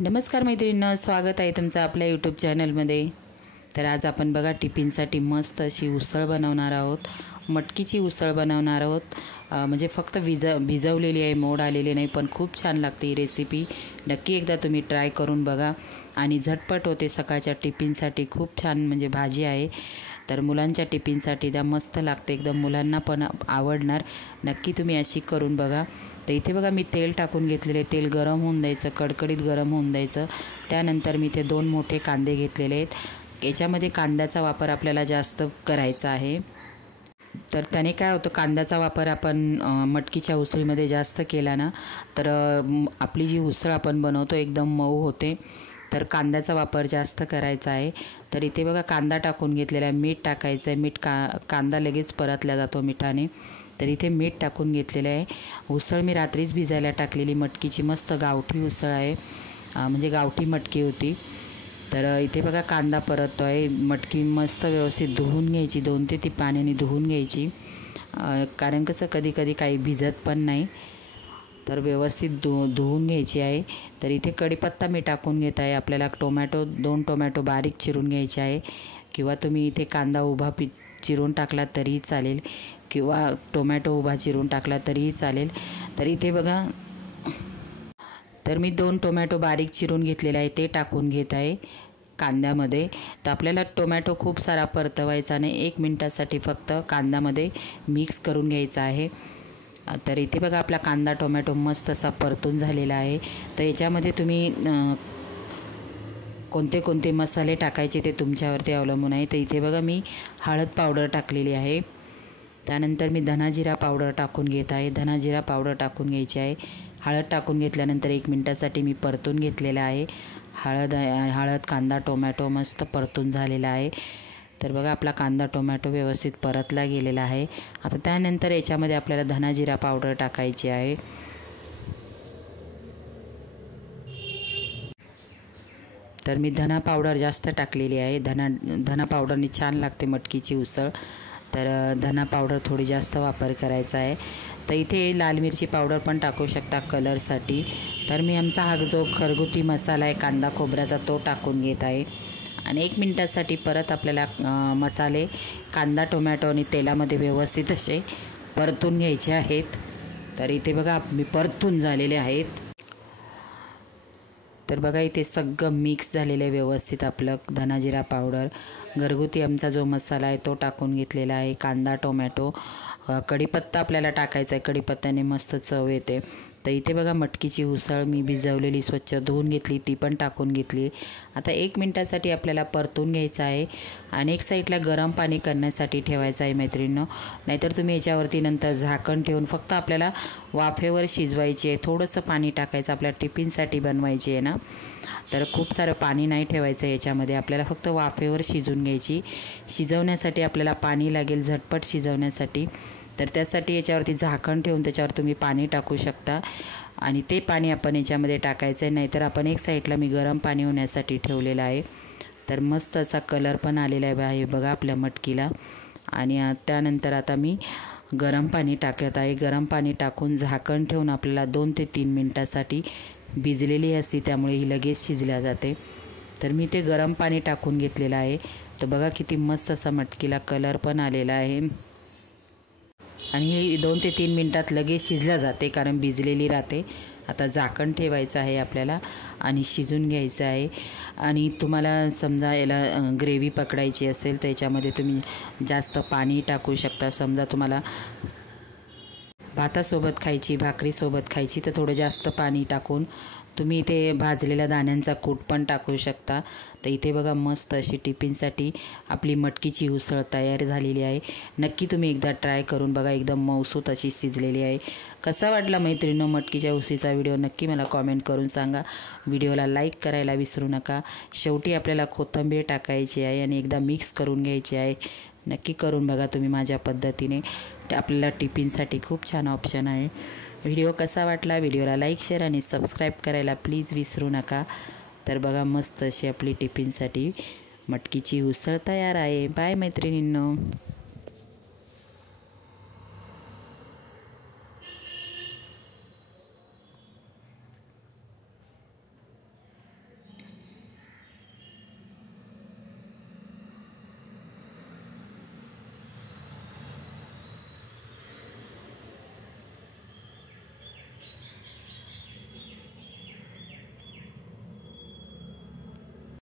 नमस्कार मैत्रिणींनो, स्वागत आहे तुमचं आपल्या यूट्यूब चॅनलमध्ये। तर आज आपण बघा टिफिनसाठी मस्त अशी उसळ बनवणार आहोत। मटकीची उसळ बनवणार आहोत। म्हणजे फक्त भिजवलेली आहे, मोड आलेली नाही, पण खूप छान लागते ही रेसिपी। नक्की एकदा तुम्ही ट्राय करून बघा आणि झटपट होते। सकाळच्या टिफिनसाठी खूप छान म्हणजे भाजी आहे। तर मुलांच्या टिफिनसाठी द्या, मस्त लागते एकदम, मुलांना पण आवडणार। नक्की तुम्ही अशी करून बघा। तर इथे बघा मी तेल टाकून घेतलेले, तेल गरम होऊन द्यायचं, कडकडीत गरम होऊन द्यायचं। त्यानंतर मी ते 2 मोठे कांदे घेतलेले आहेत। याच्यामध्ये कांद्याचा वापर आपल्याला जास्त करायचा आहे। तर त्याने काय होतं, कांद्याचा वापर आपण मटकीच्या उसळीमध्ये जास्त केला ना, तर आपली जी उसळ आपण बनवतो एकदम मऊ होते। तर कांद्याचा वापर जास्त करायचा आहे। तर इथे बघा कांदा टाकून घेतलेला आहे, मीठ टाकायचं आहे। कांदा लगेच परतला जातो मिठाने। तर इथे मीठ टाकून घेतलेलं आहे। उसळ मी रात्रीच भिजायला टाकलेली, मटकीची मस्त गावठी उसळ आहे, म्हणजे गावठी मटकी होती। तर इथे बघा कांदा परततो आहे। मटकी मस्त व्यवस्थित धुवून घ्यायची, 2 ते 3 पाण्याने धुवून घ्यायची, कारण कसं कधी कधी काही भिजत पण नाही। तर व्यवस्थित धुवून घ्यायची आहे। तर इथे कढीपत्ता मी टाकून घेत आहे। आपल्याला 2 टोमॅटो बारीक चिरून घ्यायचे आहे, किंवा तुम्ही इथे कांदा उभा चिरून टाकला तरीही चालेल, किंवा टोमॅटो उभा चिरून टाकला तरीही चालेल। तर इथे बघा, तर मी 2 टोमॅटो बारीक चिरून घेतलेले आहे, ते टाकून घेत आहे कांद्यामध्ये। तर आपल्याला टोमॅटो खूप सारा परतवायचा नाही, 1 मिनिटासाठी फक्त कांद्यामध्ये मिक्स करून घ्यायचा आहे। तर इथे बघा आपला कांदा टोमॅटो मस्त असा परतून झालेला आहे। तर याच्यामध्ये तुम्ही कोणते कोणते मसाले टाकायचे ते तुमच्यावरती अवलंबून आहे। तर इथे बघा मी हळद पावडर टाकलेली आहे। त्यानंतर मी धना जिरा पावडर टाकून घेत आहे। धना जिरा पावडर टाकून घ्यायची आहे। हळद टाकून घेतल्यानंतर 1 मिनिटासाठी मी परतून घेतलेला आहे। हळद कांदा टोमॅटो मस्त परतून झालेला आहे। तर बघा आपला कांदा टोमॅटो व्यवस्थित परतला गेलेला आहे। आता त्यानंतर याच्यामध्ये आपल्याला धना जिरा पावडर टाकायची आहे। तर मी धना पावडर जास्त टाकलेली आहे। धना पावडरने छान लागते मटकीची उसळ। तर धना पावडर थोडी जास्त वापर करायचा आहे। तर इथे लाल मिरची पावडर पण टाकू शकता कलरसाठी। तर मी आमचा हा जो घरगुती मसाला आहे कांदा खोबऱ्याचा, तो टाकून घेत आहे। आणि 1 मिनिटासाठी परत आपल्याला मसाले कांदा टोमॅटो आणि तेलामध्ये व्यवस्थित असे परतून घ्यायचे आहेत। तर इथे बघा मी परतून झालेले आहेत। तर बघा इथे सगळं मिक्स झालेलं आहे व्यवस्थित। आपलं धना जिरा पावडर, घरगुती आमचा जो मसाला आहे तो टाकून घेतलेला आहे। कांदा टोमॅटो, कढीपत्ता आपल्याला टाकायचा आहे, कढीपत्त्याने मस्त चव येते। तर इथे बघा मटकीची उसळ मी भिजवलेली स्वच्छ धुवून घेतली, ती पण टाकून घेतली। आता 1 मिनिटासाठी आपल्याला परतून घ्यायचं आहे। आणि एक साईडला गरम पाणी करण्यासाठी ठेवायचं आहे मैत्रिणींनो, नाहीतर तुम्ही याच्यावरती नंतर झाकण ठेवून फक्त आपल्याला वाफेवर शिजवायची आहे। थोडंसं पाणी टाकायचं, आपल्या टिफिनसाठी बनवायची आहे ना, तर खूप सारं पाणी नाही ठेवायचं याच्यामध्ये, आपल्याला फक्त वाफेवर शिजवून घ्यायची। शिजवण्यासाठी आपल्याला पाणी लागेल, झटपट शिजवण्यासाठी। तर त्यासाठी याच्यावरती झाकण ठेवून त्याच्यावर तुम्ही पाणी टाकू शकता, आणि ते पाणी आपण याच्यामध्ये टाकायचं आहे। नाहीतर आपण एक साईडला मी गरम पाणी होण्यासाठी ठेवलेलं आहे। तर मस्त असा कलर पण आलेला आहे बघा आपल्या मटकीला। आणि त्यानंतर आता मी गरम पाणी टाकत आहे। गरम पाणी टाकून झाकण ठेवून आपल्याला 2 ते 3 मिनिटासाठी, भिजलेली असते त्यामुळे ही लगेच शिजल्या जाते। तर मी ते गरम पाणी टाकून घेतलेलं आहे। तर बघा किती मस्त असा मटकीला कलर पण आलेला आहे। आणि 2 ते 3 मिनिटात लगेच शिजल्या जाते, कारण भिजलेली राहते। आता झाकण ठेवायचं आहे आपल्याला आणि शिजून घ्यायचं आहे। आणि तुम्हाला समजा याला ग्रेव्ही पकडायची असेल तर याच्यामध्ये तुम्ही जास्त पाणी टाकू शकता। समजा तुम्हाला भातासोबत खायची, भाकरीसोबत खायची, तर थोडं जास्त पाणी टाकून तुम्ही इथे भाजलेल्या दाण्यांचा कूट पण टाकू शकता। तर इथे बघा मस्त अशी टिफिनसाठी आपली मटकीची उसळ तयार झालेली आहे। नक्की तुम्ही एकदा ट्राय करून बघा, एकदम मऊसूत अशी शिजलेली आहे। कसा वाटला मैत्रिणींनो मटकीच्या उसळीचा व्हिडिओ, नक्की मला कॉमेंट करून सांगा। व्हिडिओला लाईक करायला विसरू नका। शेवटी आपल्याला कोथिंबीर टाकायची आहे आणि एकदा मिक्स करून घ्यायची आहे। नक्की करून बघा तुम्ही माझ्या पद्धतीने, आपल्याला टिफिनसाठी खूप छान ऑप्शन आहे। व्हिडिओ कसा वाटला, व्हिडिओला लाईक शेअर आणि सबस्क्राईब करायला प्लीज विसरू नका। तर बघा मस्त अशी आपली टिफिनसाठी मटकीची उसळ तयार आहे। बाय मैत्रिणींनो।